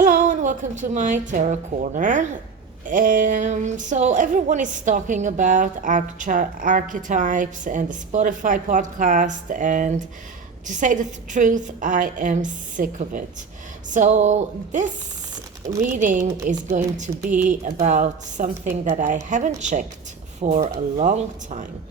Hello and welcome to my Tarot Corner. So everyone is talking about archetypes and the Spotify podcast, and to say the truth, I am sick of it. So this reading is going to be about something that I haven't checked for a long time.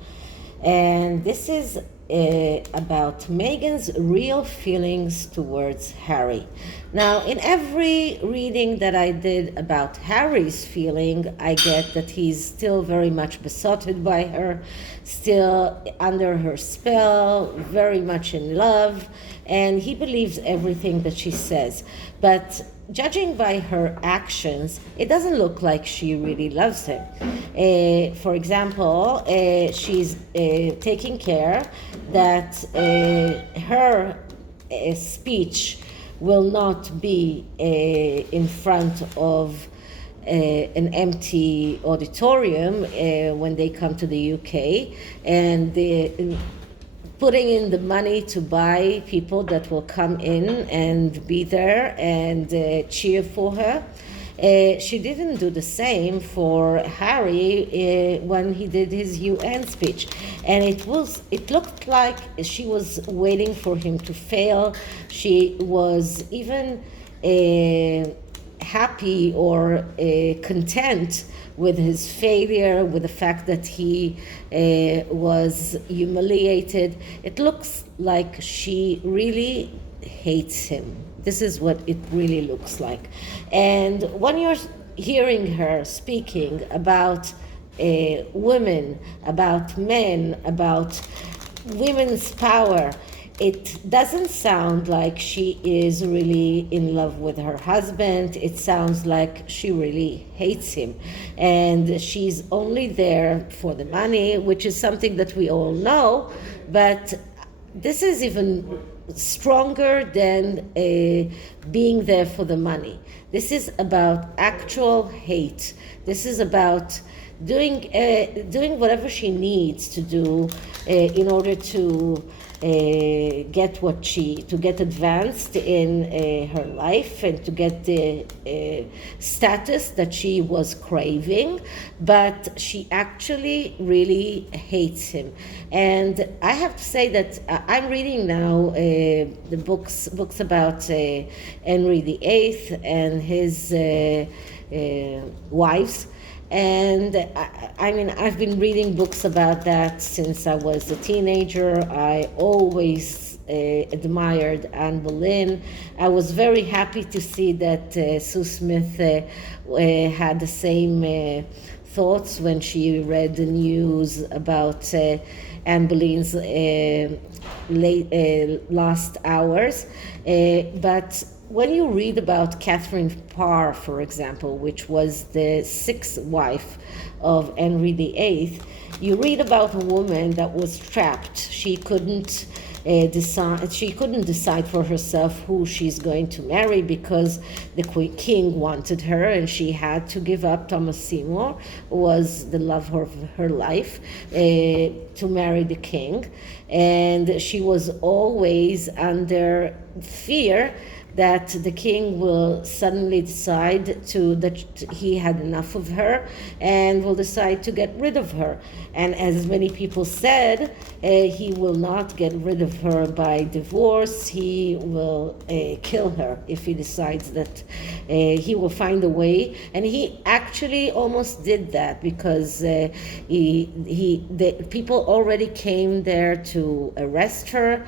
And this is about Meghan's real feelings towards Harry. Now, in every reading that I did about Harry's feeling, I get that he's still very much besotted by her, still under her spell, very much in love, and he believes everything that she says. But judging by her actions, it doesn't look like she really loves him. For example, she's taking care that her speech will not be in front of an empty auditorium when they come to the UK, and putting in the money to buy people that will come in and be there and cheer for her. She didn't do the same for Harry when he did his UN speech, and it looked like she was waiting for him to fail. She was even happy or content with his failure, with the fact that he was humiliated. It looks like she really hates him. This is what it really looks like. And when you're hearing her speaking about women, about men, about women's power, it doesn't sound like she is really in love with her husband. It sounds like she really hates him. And she's only there for the money, which is something that we all know. But this is even stronger than being there for the money. This is about actual hate. This is about doing whatever she needs to do in order to get advanced in her life and to get the status that she was craving, but she actually really hates him. And I have to say that I'm reading now the books about Henry VIII and his wives. And I mean, I've been reading books about that since I was a teenager. I always admired Anne Boleyn. I was very happy to see that Sue Smith had the same thoughts when she read the news about Anne Boleyn's last hours. But when you read about Catherine Parr, for example, which was the sixth wife of Henry VIII, you read about a woman that was trapped. She couldn't decide for herself who she's going to marry because the king wanted her, and she had to give up Thomas Seymour, who was the love of her life, to marry the king. And she was always under fear that the king will suddenly decide that he had enough of her and will decide to get rid of her. And as many people said, he will not get rid of her by divorce. He will kill her if he decides that he will find a way. And he actually almost did that because the people already came there to arrest her,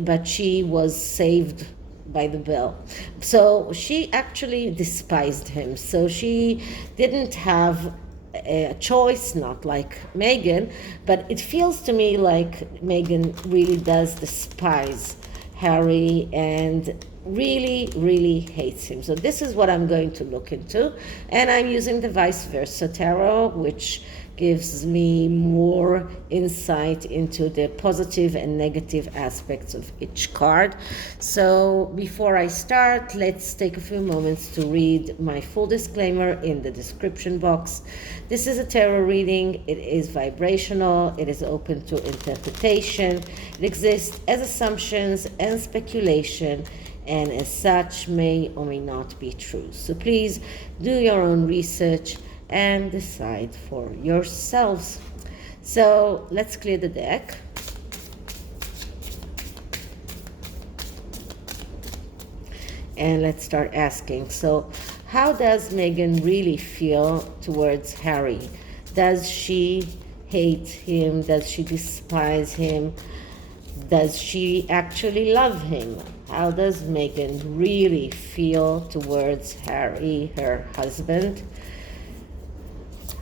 but she was saved by the bell. So she actually despised him. So she didn't have a choice, not like Meghan, but it feels to me like Meghan really does despise Harry and really, really hates him. So this is what I'm going to look into. And I'm using the VICEVERSA tarot, which gives me more insight into the positive and negative aspects of each card. So before I start, let's take a few moments to read my full disclaimer in the description box. This is a tarot reading. It is vibrational. It is open to interpretation. It exists as assumptions and speculation, and as such may or may not be true. So please do your own research and decide for yourselves. So let's clear the deck. And let's start asking. So how does Meghan really feel towards Harry? Does she hate him? Does she despise him? Does she actually love him? How does Meghan really feel towards Harry, her husband?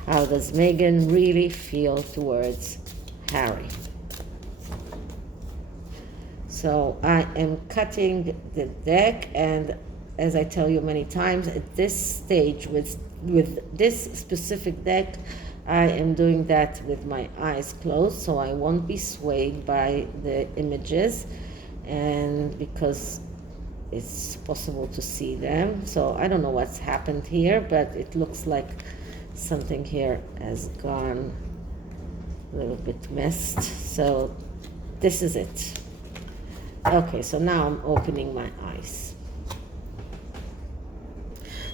How does Meghan really feel towards Harry? So I am cutting the deck, and as I tell you many times, at this stage with this specific deck, I am doing that with my eyes closed, so I won't be swayed by the images, and because it's possible to see them. So I don't know what's happened here, but it looks like something here has gone a little bit messed. So this is it. Okay, so now I'm opening my eyes.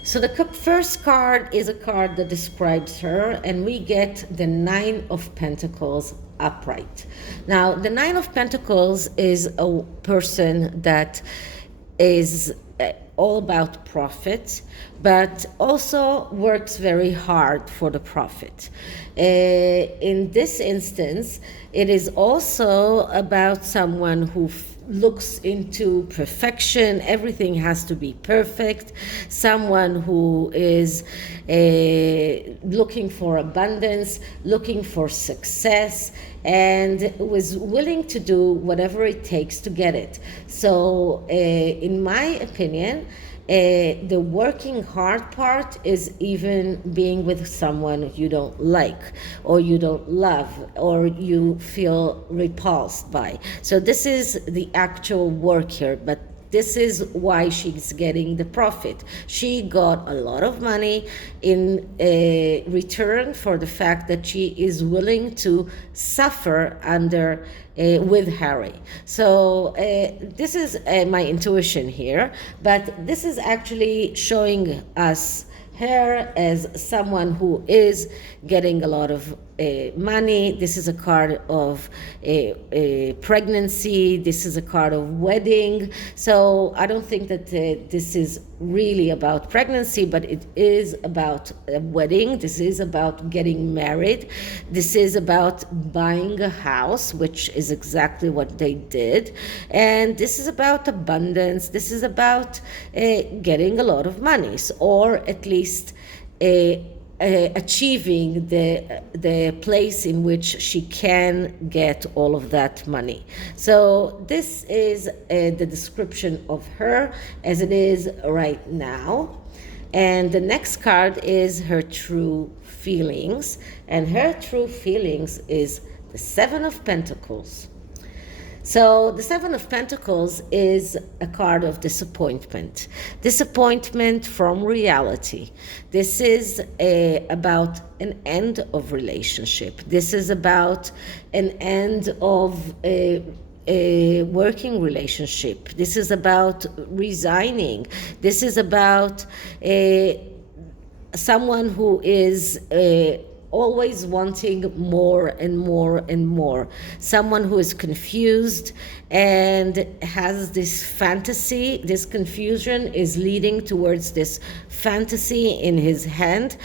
So the first card is a card that describes her, and we get the Nine of Pentacles upright. Now, the Nine of Pentacles is a person that is all about profit, but also works very hard for the profit. In this instance, it is also about someone who looks into perfection. Everything has to be perfect. Someone who is looking for abundance, looking for success, and was willing to do whatever it takes to get it. So in my opinion, the working hard part is even being with someone you don't like, or you don't love, or you feel repulsed by. So this is the actual work here, but this is why she's getting the profit. She got a lot of money in return for the fact that she is willing to suffer under with Harry. So this is my intuition here, but this is actually showing us her as someone who is getting a lot of money. This is a card of pregnancy. This is a card of wedding. So I don't think that this is really about pregnancy, but it is about a wedding. This is about getting married. This is about buying a house, which is exactly what they did. And this is about abundance. This is about getting a lot of money, or at least achieving the place in which she can get all of that money. So this is the description of her as it is right now. And the next card is her true feelings, and her true feelings is the Seven of Pentacles. So the Seven of Pentacles is a card of disappointment. Disappointment from reality. This is about an end of relationship. This is about an end of a working relationship. This is about resigning. This is about someone who is always wanting more and more and more. Someone who is confused and has this fantasy. This confusion is leading towards this fantasy in his head,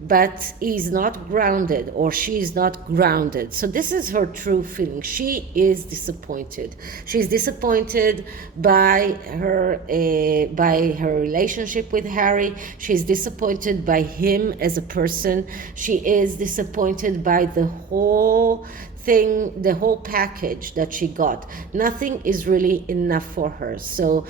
but he's not grounded, or she's not grounded. So this is her true feeling. She is disappointed. She's disappointed by her relationship with Harry. She's disappointed by him as a person. She is disappointed by the whole thing, the whole package that she got. Nothing is really enough for her. So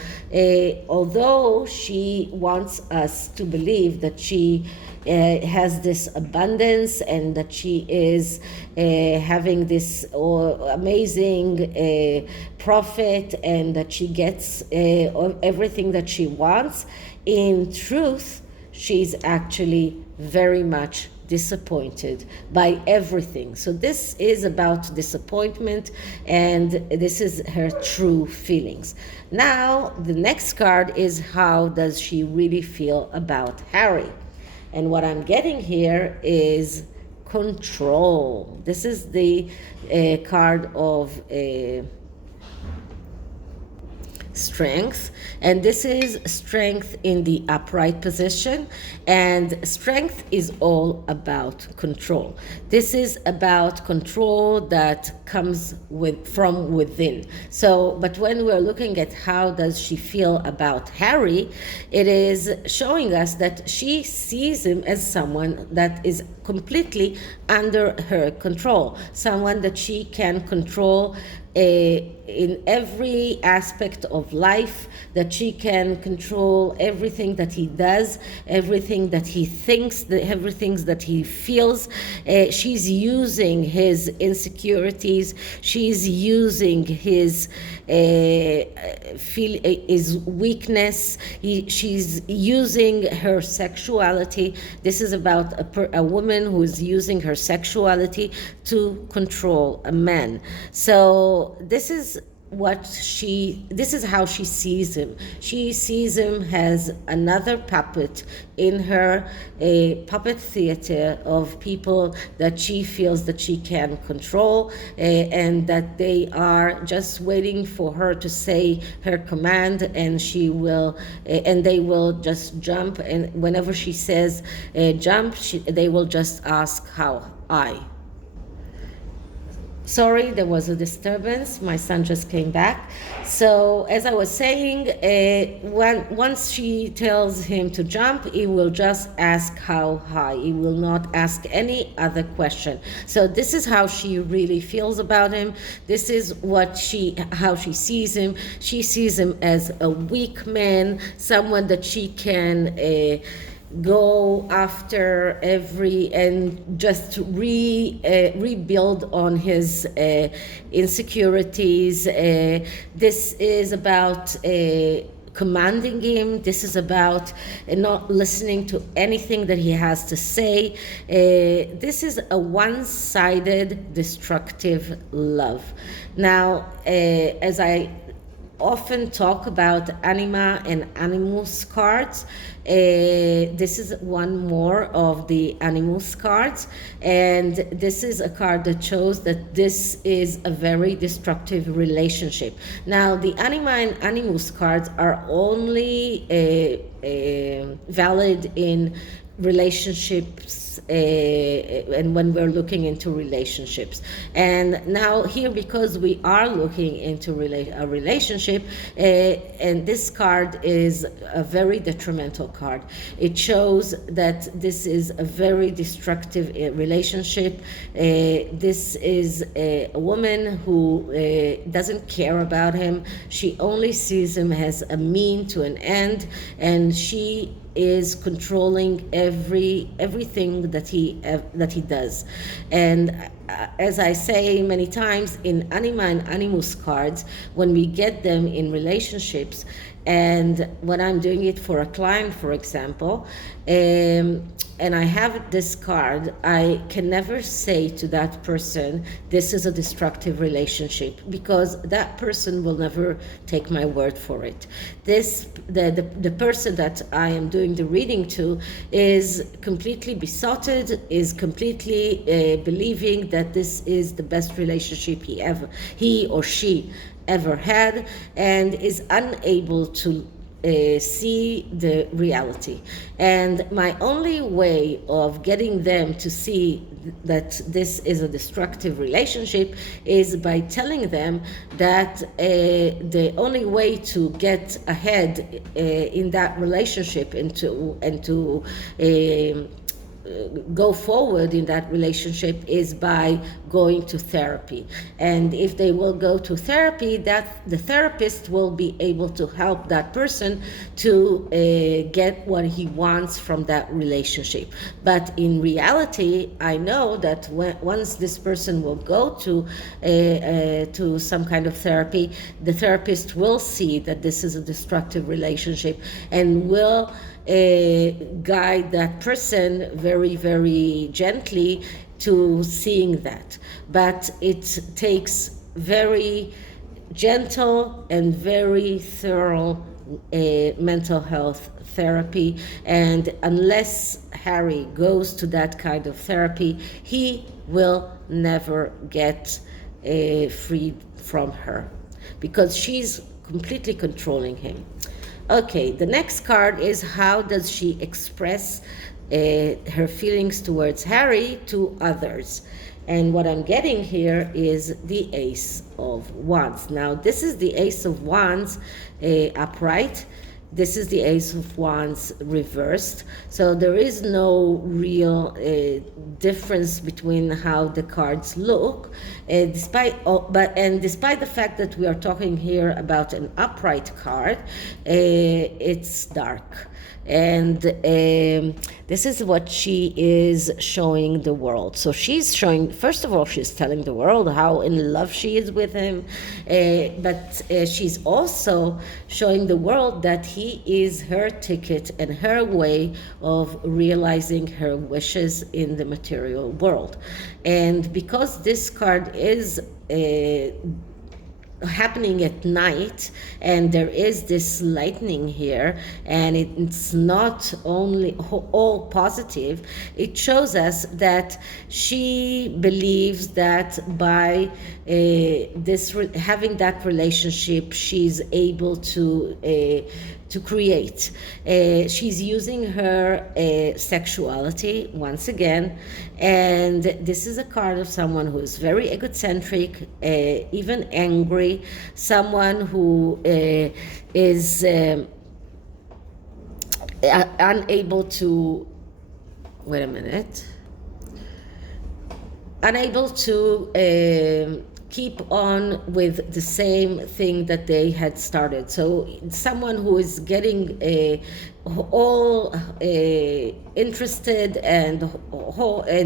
although she wants us to believe that she has this abundance and that she is having this amazing profit and that she gets everything that she wants, in truth, she's actually very much disappointed by everything. So this is about disappointment, and this is her true feelings. Now, the next card is how does she really feel about Harry? And what I'm getting here is control. This is the card of strength, and this is strength in the upright position, and strength is all about control. This is about control that comes from within. So, but when we're looking at how does she feel about Harry, it is showing us that she sees him as someone that is completely under her control, someone that she can control in every aspect of life, that she can control everything that he does, everything that he thinks, everything that he feels. She's using his insecurities, she's using his his weakness, she's using her sexuality. This is about a woman who is using her sexuality to control a man. So this is how she sees him. She sees him as another puppet in her puppet theater of people that she feels that she can control, and that they are just waiting for her to say her command, and she will and they will just jump, and whenever she says jump, they will just ask how high. Sorry, there was a disturbance. My son just came back. So, as I was saying, once she tells him to jump, he will just ask how high. He will not ask any other question. So, this is how she really feels about him. This is how she sees him. She sees him as a weak man, someone that she can go after and just rebuild on his insecurities. This is about commanding him. This is about not listening to anything that he has to say. This is a one-sided destructive love. Now, as I often talk about anima and animus cards, this is one more of the animus cards, and this is a card that shows that this is a very destructive relationship. Now, the anima and animus cards are only valid in relationships, and when we're looking into relationships. And now here, because we are looking into a relationship, and this card is a very detrimental card. It shows that this is a very destructive relationship. This is a woman who doesn't care about him. She only sees him as a mean to an end, and she is controlling everything that he does. And as I say many times, in anima and animus cards, when we get them in relationships, and when I'm doing it for a client, for example, and I have this card, I can never say to that person, this is a destructive relationship, because that person will never take my word for it. The person that I am doing the reading to is completely besotted, is completely believing that this is the best relationship he or she ever had, and is unable to see the reality. And my only way of getting them to see that this is a destructive relationship is by telling them that the only way to get ahead in that relationship and to go forward in that relationship is by going to therapy. And if they will go to therapy, that the therapist will be able to help that person to get what he wants from that relationship. But in reality, I know that once this person will go to some kind of therapy, the therapist will see that this is a destructive relationship and will guide that person very very, very gently to seeing that. But it takes very gentle and very thorough mental health therapy, and unless Harry goes to that kind of therapy, he will never get freed from her, because she's completely controlling him. Okay, the next card is how does she express her feelings towards Harry to others. And what I'm getting here is the Ace of Wands. Now, this is the Ace of Wands upright. This is the Ace of Wands reversed. So there is no real difference between how the cards look, despite the fact that we are talking here about an upright card, it's dark. And this is what she is showing the world. So she's showing, first of all, she's telling the world how in love she is with him, but she's also showing the world that he is her ticket and her way of realizing her wishes in the material world. And because this card is happening at night, and there is this lightning here, and it's not only all positive, it shows us that she believes that by having that relationship, she's able to create. She's using her sexuality once again, and this is a card of someone who is very egocentric, even angry, someone who is unable to, unable to keep on with the same thing that they had started. So someone who is getting all interested and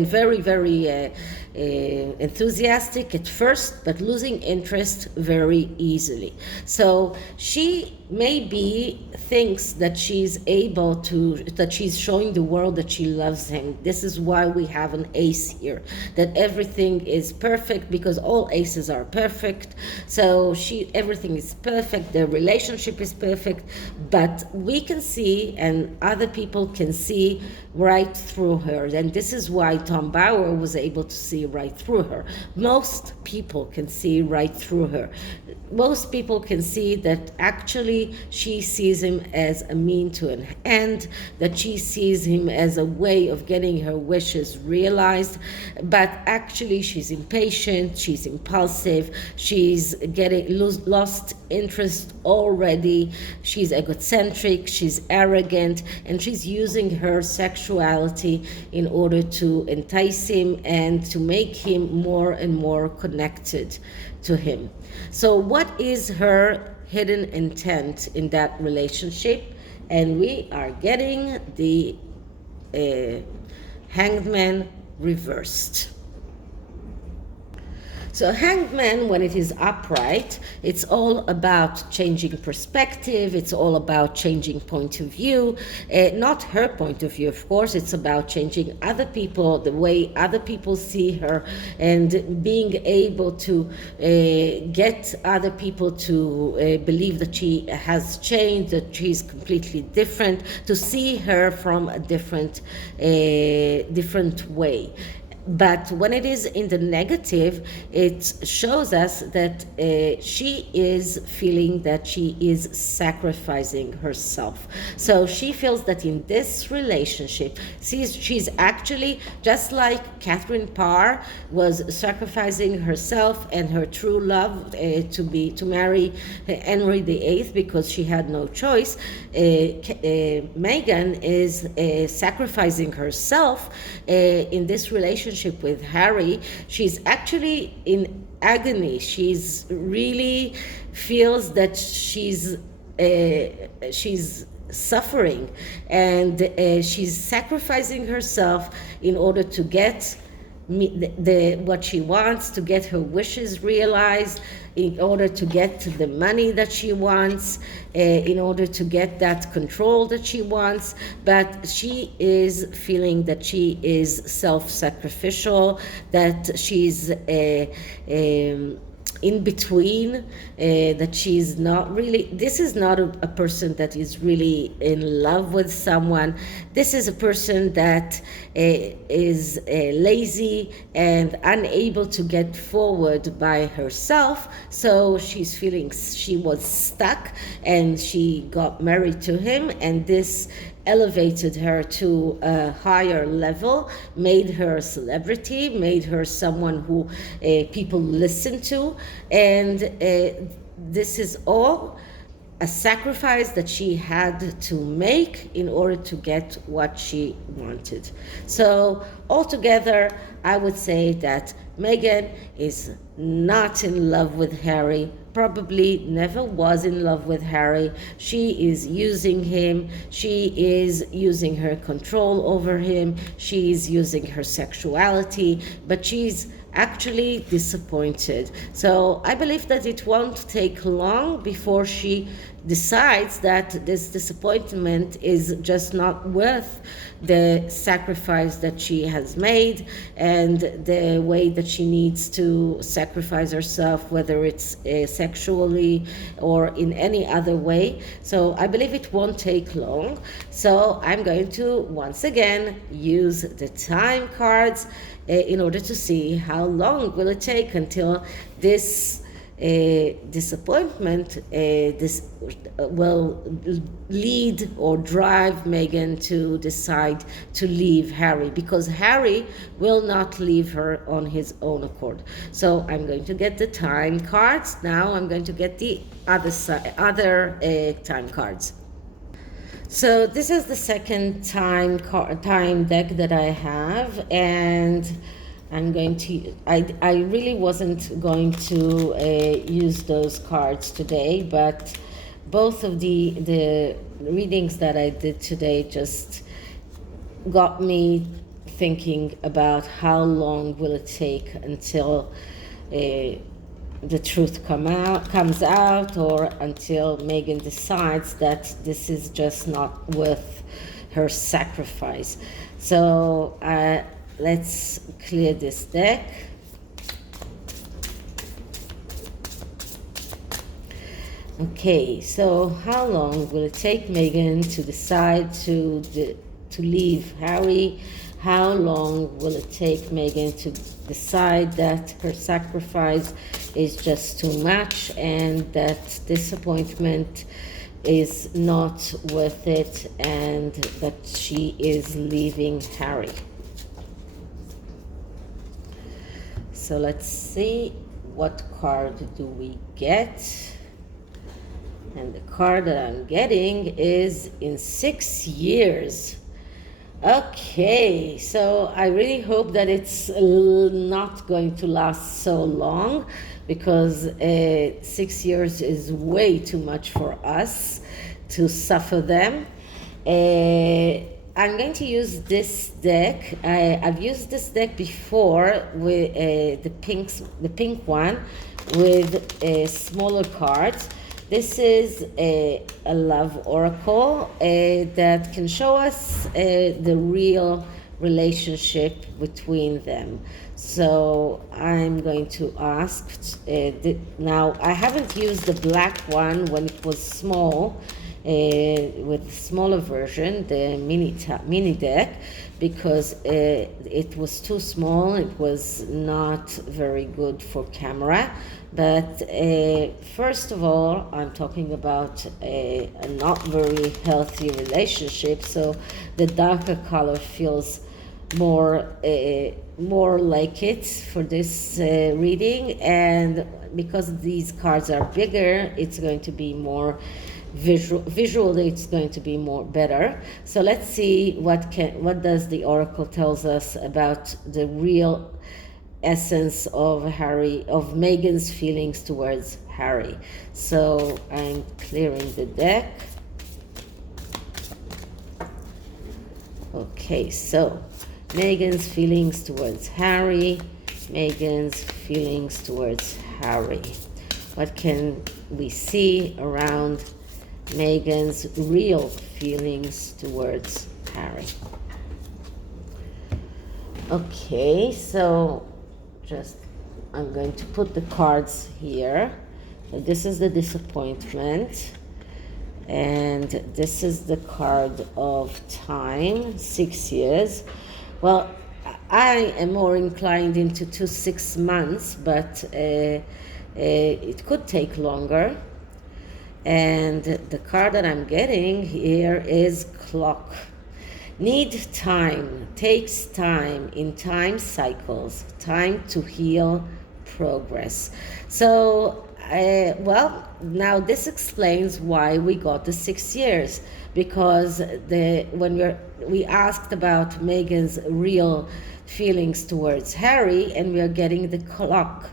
very, very enthusiastic at first, but losing interest very easily. So she maybe thinks that she's able to, that she's showing the world that she loves him. This is why we have an ace here, that everything is perfect, because all aces are perfect. So everything is perfect, their relationship is perfect, but we can see, and other people can see right through her. And this is why Tom Bauer was able to see right through her. Most people can see right through her. Most people can see that actually she sees him as a mean to an end, that she sees him as a way of getting her wishes realized, but actually she's impatient, she's impulsive, she's lost interest already, she's egocentric, she's arrogant, and she's using her sexuality in order to entice him and to make him more and more connected to him. So what is her hidden intent in that relationship? And we are getting the Hangman reversed. So Hangman, when it is upright, it's all about changing perspective, it's all about changing point of view, not her point of view, of course, it's about changing other people, the way other people see her, and being able to get other people to believe that she has changed, that she's completely different, to see her from a different way. But when it is in the negative, it shows us that she is feeling that she is sacrificing herself. So she feels that in this relationship, she's actually, just like Catherine Parr was sacrificing herself and her true love to marry Henry VIII because she had no choice, Meghan is sacrificing herself in this relationship with Harry. She's actually in agony. She's really feels that she's suffering, and she's sacrificing herself in order to get what she wants, to get her wishes realized, in order to get the money that she wants, in order to get that control that she wants. But she is feeling that she is self-sacrificial, that she's in between, that she's not really, this is not a person that is really in love with someone. This is a person that is lazy and unable to get forward by herself. So she's feeling she was stuck, and she got married to him, and this elevated her to a higher level, made her a celebrity, made her someone who people listen to. And this is all a sacrifice that she had to make in order to get what she wanted. So altogether, I would say that Meghan is not in love with Harry, probably never was in love with Harry. She is using him. She is using her control over him. She is using her sexuality, but she's actually disappointed. So I believe that it won't take long before she decides that this disappointment is just not worth the sacrifice that she has made, and the way that she needs to sacrifice herself, whether it's sexually or in any other way. So I believe it won't take long. So I'm going to once again use the time cards in order to see how long will it take until this disappointment this will lead or drive Meghan to decide to leave Harry, because Harry will not leave her on his own accord. So I'm going to get the time cards. Now I'm going to get the other time cards. So this is the second time deck that I have, and I'm going to, I really wasn't going to use those cards today, but both of the readings that I did today just got me thinking about how long will it take until the truth comes out, or until Meghan decides that this is just not worth her sacrifice. So let's clear this deck. Okay, so how long will it take Meghan to decide to leave Harry? How long will it take Meghan to decide that her sacrifice is just too much, and that disappointment is not worth it, and that she is leaving Harry? So let's see, what card do we get? And the card that I'm getting is in 6 years. Okay, so I really hope that it's not going to last so long, because 6 years is way too much for us to suffer them. I'm going to use this deck. I've used this deck before with the pink one with smaller cards. This is a love oracle that can show us the real relationship between them. So I'm going to ask, now I haven't used the black one when it was small, with the smaller version, the mini deck, because it was too small. It was not very good for camera. But first of all, I'm talking about a not very healthy relationship, so the darker color feels more like it for this reading. And because these cards are bigger, it's going to be more visually, it's going to be more better. So let's see what does the oracle tells us about the real essence of Meghan's feelings towards Harry. So I'm clearing the deck. Okay, so Meghan's feelings towards Harry. Meghan's feelings towards Harry. What can we see around Meghan's real feelings towards Harry? Okay, so I'm going to put the cards here. So this is the disappointment, and this is the card of time, 6 years. Well, I am more inclined into 6 months, but it could take longer. And the card that I'm getting here is clock. Need time, takes time, in time cycles, time to heal, progress. So, well, now this explains why we got the 6 years, because when we asked about Meghan's real feelings towards Harry, and we are getting the clock,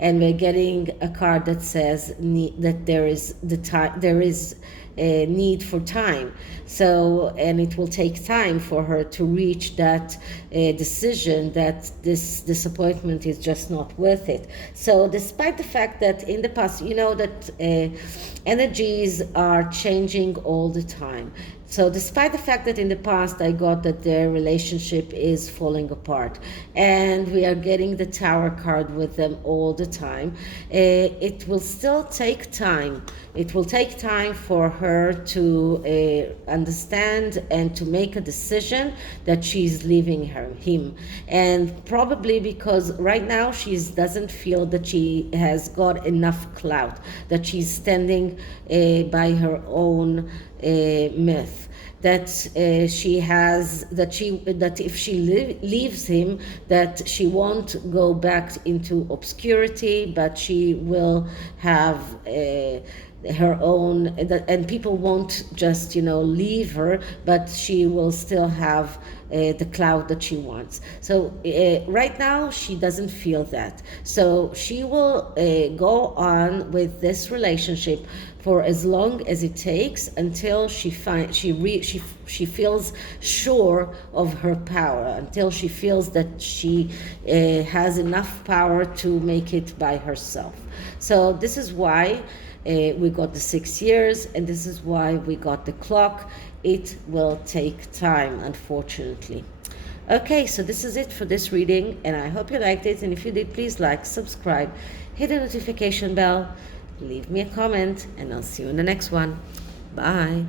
and we're getting a card that says that there is a need for time. So, and it will take time for her to reach that decision that this disappointment is just not worth it. So despite the fact that in the past, you know that energies are changing all the time. So despite the fact that in the past I got that their relationship is falling apart, and we are getting the Tower card with them all the time, it will still take time. It will take time for her to understand and to make a decision that she's leaving him. And probably because right now she doesn't feel that she has got enough clout, that she's standing by her own myth, that she has, that if she leaves him, that she won't go back into obscurity, but she will have her own, and people won't just leave her, but she will still have the clout that she wants. So right now she doesn't feel that, so she will go on with this relationship for as long as it takes, until she feels sure of her power, until she feels that she has enough power to make it by herself. So this is why we got the 6 years, and this is why we got the clock. It will take time, unfortunately. Okay, so this is it for this reading, and I hope you liked it. And if you did, please like, subscribe, hit the notification bell, leave me a comment, and I'll see you in the next one. Bye.